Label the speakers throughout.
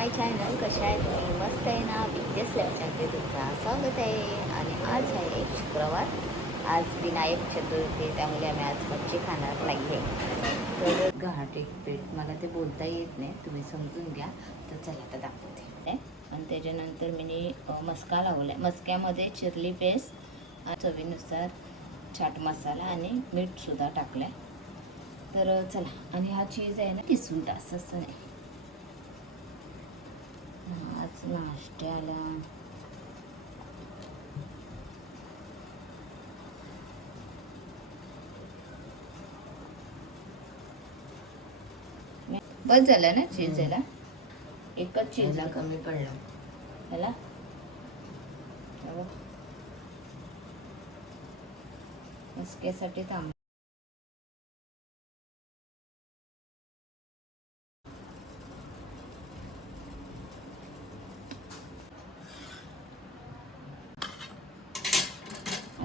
Speaker 1: माय channel कशा आहे तुम्ही मस्त आहे ना बिझनेस लेवलमध्ये तुमचं स्वागत आहे. आणि आज आहे एक शुक्रवार. आज विनायक चतुर्थी त्यामुळे आम्ही आज मच्छी खाणार नाही आहे तर घाट एक पेट मला ते बोलता येत नाही. तुम्ही समजून घ्या. तर चला तर दाखवते. आणि त्याच्यानंतर मी मस्का लावला आहे मस्क्यामध्ये चिरली पेस्ट चवीनुसार चाट मसाला आणि मीठसुद्धा टाकलं आहे तर चला. आणि हा चीज आहे ना किसून टास असं नाही. आज नाश्त्याला बस झालं ना चीज याला एकच चीज
Speaker 2: चीजला कमी पडलं.
Speaker 1: ह्याला?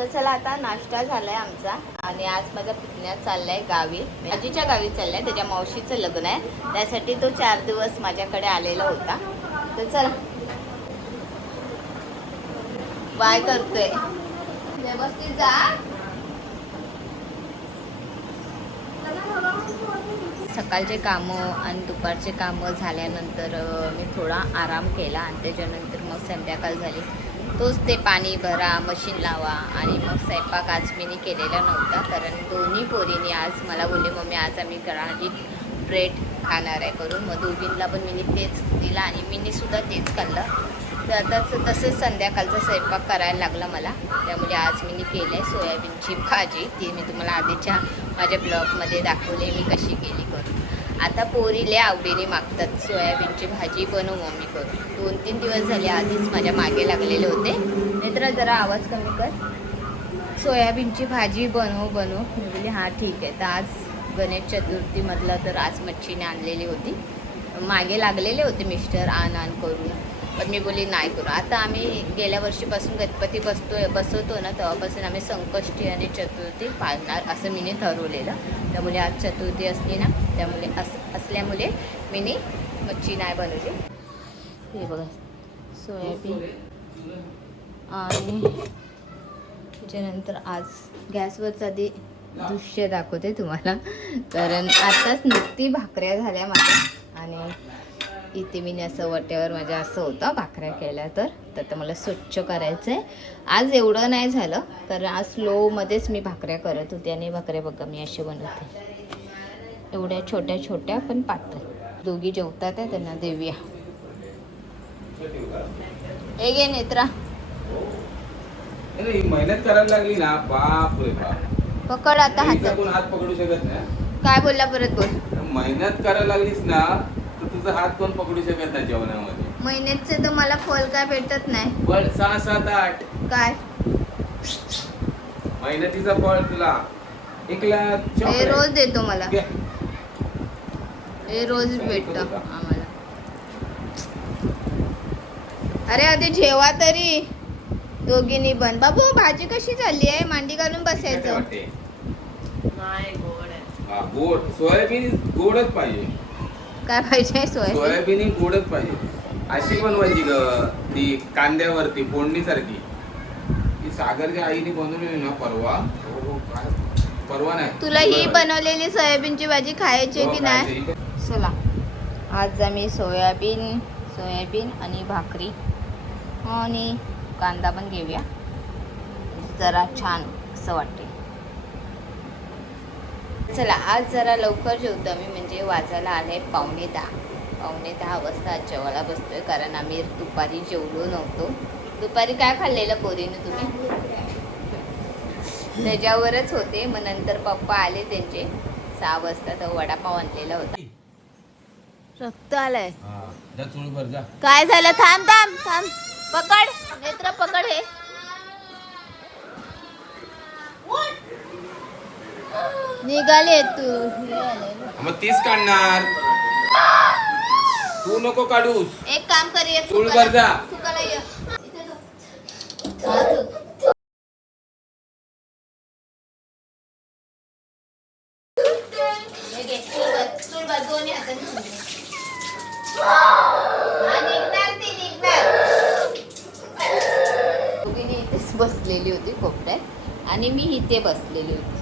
Speaker 1: तर चला आता नाश्ता झालाय आमचा आणि आज माझा पुतण्यात चाललाय गावी. म्हणजे आजीच्या गावी चाललाय त्याच्या मावशीचं लग्न आहे. त्यासाठी तो चार दिवस माझ्याकडे आलेला होता. तर चला. बाय करतोय. व्यवस्थित जा. सकाळचे कामं आणि दुपारचे कामं झाल्यानंतर मी थोडा आराम केला आणि त्याच्यानंतर मग संध्याकाळ झाली. तोच ते पाणी भरा मशीन लावा आणि मग स्वयंपाक आज मी केलेला नव्हता. कारण दोन्ही पोरींनी आज मला बोलले मम्मी आज आम्ही गराठी ब्रेड खाणार आहे करून. मग दोघींना पण मी तेच दिला आणि मीनी सुद्धा तेच खाल्लं. तर आता तसंच संध्याकाळचा स्वयंपाक करायला लागला मला. त्यामुळे आज मी केलं आहे सोयाबीनची भाजी. ती मी तुम्हाला आधीच्या माझ्या ब्लॉगमध्ये दाखवली मी कशी केली करून. आता पोरीले आवडीने मागतात. सोयाबीनची भाजी बनव मम्मी करून दोन तीन दिवस झाले आधीच माझ्या मागे लागलेले होते. मित्र जरा आवाज कमी कर. सोयाबीनची भाजी बनव बनव. मी बोलली हां ठीक आहे. तर आज गणेश चतुर्थीमधलं तर आज मच्छीने आणलेली होती. मागे लागलेले होते मिस्टर आण आण करून. पण मी बोलली नाही करू. आता आम्ही गेल्या वर्षीपासून गणपती बसतोय बसवतो ना तेव्हापासून आम्ही संकष्टी आणि चतुर्थी पाळणार असं मीने ठरवलेलं. त्यामुळे आज चतुर्थी असली ना त्यामुळे अस असल्यामुळे मीने मच्छी नाही बनवली. हे बघा सोयाबीन आणि त्याच्यानंतर आज गॅसवरचं आधी दृश्य दाखवते तुम्हाला. कारण आताच नुकती भाकऱ्या झाल्या माझ्या आणि इथे मी असं वाट्यावर माझ्या असं होतं भाकऱ्या केल्या तर. तर मला स्वच्छ करायचं आहे आज एवढं नाही झालं कारण आज स्लोमध्येच मी भाकऱ्या करत होते आणि भाकऱ्या बघा मी असे बनवते. एवढ्या छोट्या छोट्या पण पातळ. दोघी जेवतात आहे त्यांना देऊया. हे घे नेत्रा.
Speaker 3: मेहनत करायला लागली ना बाप रे बाप.
Speaker 1: पकड आता
Speaker 3: हात पकडू शकत नाही?
Speaker 1: काय बोलला परत बोल.
Speaker 3: मेहनत करायला लागलीस ना तुझा हात कोण पकडू शकत नाही जेवणामध्ये?
Speaker 1: महिन्याचे तर मला फळ काय भेटत नाही.
Speaker 3: पण सहा सात आठ.
Speaker 1: काय?
Speaker 3: मेहनतीचा फळ तुला. एकला
Speaker 1: हे रोज देतो मला.
Speaker 3: घे.
Speaker 1: हे रोज भेटतं? आम्हाला. अरे आधी जेवा तरी. दोघींनी बन. बाबू भाजी कशी झाली आहे? मांडी घालून
Speaker 3: काय
Speaker 1: बसायचं
Speaker 3: वाटते?
Speaker 2: नाही गोड आहे.
Speaker 3: हा, गोड. सोयाबीन गोडच पाहिजे.
Speaker 1: काय पाहिजे? सोय.
Speaker 3: सोयाबीन ही गोडच पाहिजे. अशी बनवायची ग ती कांद्यावरती फोडणीसारखी. ती सागरच्या आईने बनवलेली ना परवा? हो, हो, काय- परवा नाही.
Speaker 1: तुला ही. बनवलेली सोयाबीनची भाजी खायची
Speaker 3: हो,
Speaker 1: की नाही. चला. आज आम्ही सोयाबीन सोयाबीन आणि भाकरी आणि कांदा पण घेऊया. जरा छान असं वाटते चला आज जरा लवकर जेवतो आम्ही म्हणजे वाजायला आले पावणे दहा. पावणे दहा वाजता आज जेवायला बसतोय कारण आम्ही दुपारी जेवलो नव्हतो. दुपारी काय खाल्लेलं पोरीनं तुम्ही? त्याच्यावरच होते मग नंतर पप्पा आले त्यांचे. सहा वाजता तर वडापाव आणलेला होता. रक्त आलंय.
Speaker 3: हा, जा चुळभर जा.
Speaker 1: काय झालं? थांब थांब थांब. पकड नेत्र पकड हे. निघाले तू.
Speaker 3: मग तीच काढणार तू नको काढूस
Speaker 1: एक काम कर एक
Speaker 3: चूल
Speaker 1: सुकाला-
Speaker 3: कर जा.
Speaker 1: सुकाला ये. इथे जा. हा, तू. हे घे, चूल भर, चूल भर, दोन्ही हाताने चूल भर. हा, निघणार ती, निघणार. दोघींनी इथेच बसलेली होती कोपऱ्यात आणि मी इथे बसलेली होती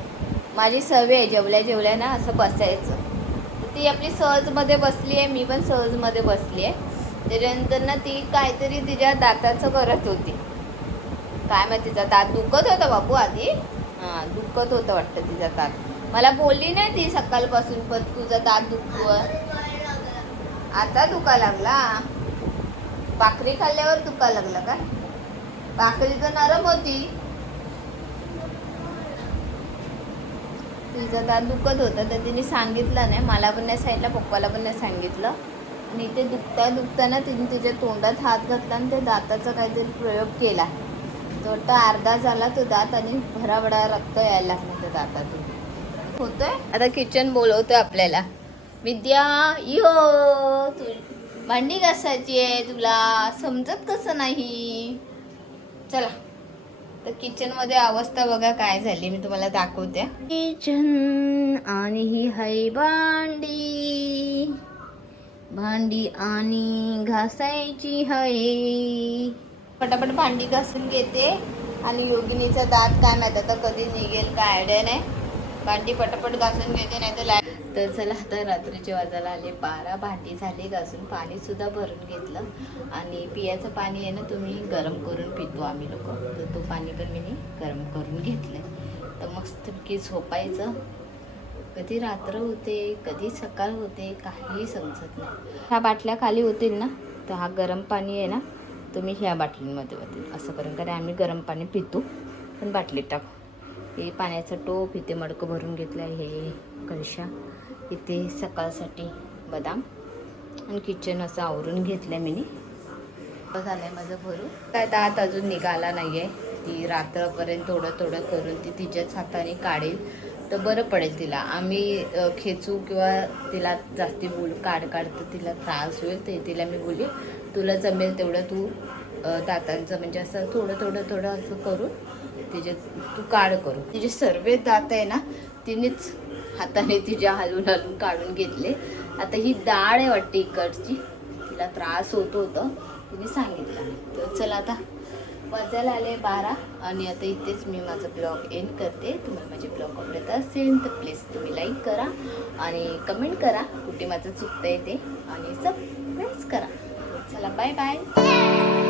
Speaker 1: माझी सवय आहे जेवल्या जेवल्या ना असं बसायचं. तर ती आपली सहजमध्ये बसली आहे मी पण सहजमध्ये बसली आहे. त्याच्यानंतर ना ती काहीतरी तिच्या दाताचं करत होती. काय मग तिचा दात दुखत होता बाबू आधी. हां दुखत होतं वाटतं तिचा दात. मला बोलली नाही ती सकाळपासून पण तुझा दात दुखतो आता दुखा लागला. भाकरी खाल्ल्यावर दुखा लागला का? भाकरी तर नरम होती. तिचा दात दुखत होता तर तिने सांगितलं नाही. मला पण नाही सांगितलं पप्पाला पण नाही सांगितलं. आणि ते दुखता दुखताना तिने तिच्या तोंडात हात घातला आणि त्या दाताचा काहीतरी प्रयोग केला. तो वाटतं अर्धा झाला तो दात आणि भराभरा रक्त यायला लागला त्या दातातून. होतोय? आता किचन बोलवतोय आपल्याला. विद्या यो तू भांडी घासायची आहे तुला. समजत कसं नाही? चला. तर किचनमध्ये अवस्था बघा काय झाली मी तुम्हाला दाखवते. किचन आणि ही हाय भांडी. भांडी आणि घासायची हाय पटापट भांडी घासून घेते आणि योगिनीचा दात काय माहीत आता कधी निघेल काय आयडिया नाही. भांडी पटापट घासून घेते नाही तर तर चला आता रात्रीचे वाजायला आले. बारा भांडी झाली घासून पाणीसुद्धा भरून घेतलं. आणि पियाचं पाणी आहे ना तुम्ही गरम करून पितो आम्ही लोक. तर तो पाणी पण मी गरम करून घेतलं तर मस्तपैकी झोपायचं. कधी रात्र होते कधी सकाळ होते काही समजत नाही. ह्या बाटल्या खाली होतील ना तर हा गरम पाणी आहे ना तुम्ही ह्या बाटलींमध्ये होतील असं करून कारण आम्ही गरम पाणी पितो. पण बाटलीत टाकू. हे पाण्याचं टोप इथे मडकं भरून घेतलं आहे हे कळशा इथे सकाळसाठी बदाम आणि किचन असं आवरून घेतलं आहे मी झालं आहे माझं भरून. काय दात अजून निघाला नाही आहे ती रात्रपर्यंत थोडं थोडं करून ती तिच्याच हाताने काढेल तर बरं पडेल तिला. आम्ही खेचू किंवा तिला जास्ती बोल काढ काढ तर तिला त्रास होईल ते तिला मी बोलली तुला जमेल तेवढं तू दातांचं म्हणजे असं थोडं थोडं थोडं असं करून तिचे तू काढ करू. तिचे सर्व दात आहे ना तिनेच हाताने तिच्या हलवून हलून काढून घेतले. आता ही डाळ आहे वाटते इकडची. तिला त्रास होत होतं. तिने सांगितलं. तर चला आता वाजायला आले बारा. आणि आता इथेच मी माझा ब्लॉग एंड करते. तुम्हाला माझे ब्लॉग आवडत असेल तर प्लीज तुम्ही लाईक करा. आणि कमेंट करा कुठे माझं चुकतं आहे ते. आणि सबस्क्राईब करा. चला बाय बाय